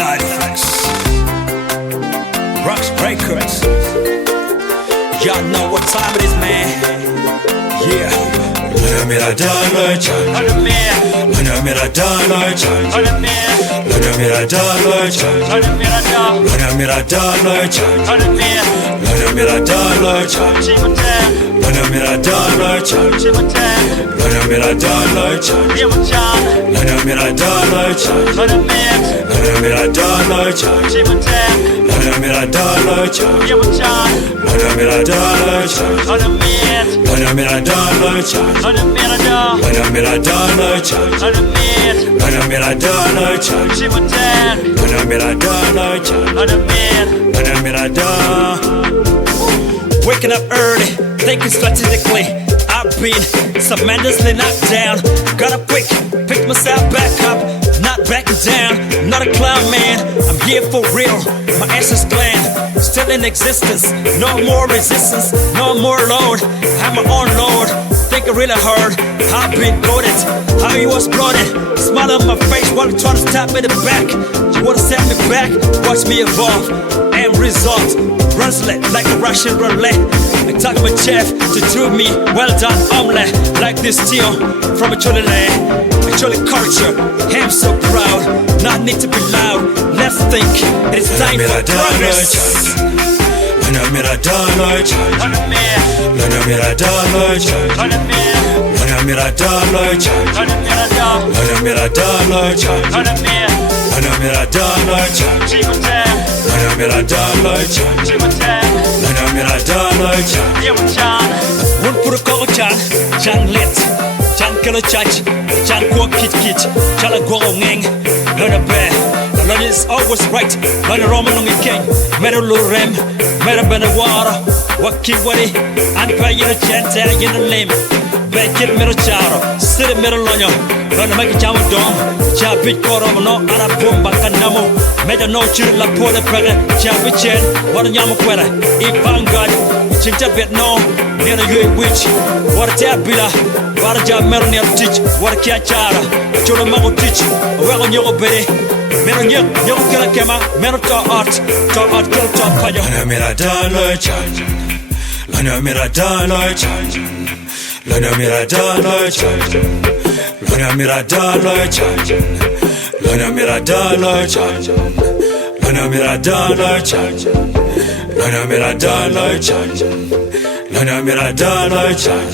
Lifex, Rocks Breakers. Y'all know what time it is, man. Yeah. Lönemera dağlarken, lönemera dağlarken, lönemera dağlarken, lönemera dağlarken, lönemera dağlarken, lönemera dağlarken, lönemera dağlarken, lönemera dağlarken, lönemera dağlarken, lönemera dağlarken, lönemera dağlarken, lönemera dağlarken, lönemera dağlarken, lönemera dağlarken, lönemera dağlarken, lönemera dağlarken. Waking up early, thinking strategically. I've been tremendously knocked down. Got up quick, picked myself back up, not backing down. Not a clown, man, I'm here for real. My essence gland, still in existence. No more resistance, no more load. I'm my own lord. Think I really hard. I've been coded, how you was blooded. Smile on my face while I'm trying to stab me in the back. You wanna set me back? Watch me evolve. End result, runs like a Russian roulette. I talk my chef to do me well done omelette. Like this steel from a Chole land, a Chole culture. I'm so proud, not need to be loud. Let's think, it's time for progress. Lönemera dağlarken, lönemera dağlarken, lönemera dağlarken, lönemera dağlarken, lönemera dağlarken, lönemera dağlarken, lönemera dağlarken. One put a cover chan lit, chan kilo chach, chan kwa kit kit, chan a go ngeng, learn a bear. The Lord is always right, learn a Roman on a king, metal lurem, metal benawara, waki wari, and pay in a chant, in a name. Back in middle charo, sit in middle on you. Gonna make a jam dome, Chabit Korom, no Arabum Bakanamo. Made a no chill la pole pere, Chabichin, what a yamuquera. If I'm God, Chinta bit no, near a good witch. What a tabula, what a jam meronel teach, what a catchara, Cholomago teach, well on your obey. Meron kila kema, meron to art kill top payo. Lönemera dağlarken, lönemera dağlarken, lönemera dağlarken, lönemera dağlarken, lönemera dağlarken, lönemera dağlarken, lönemera dağlarken, lönemera dağlarken.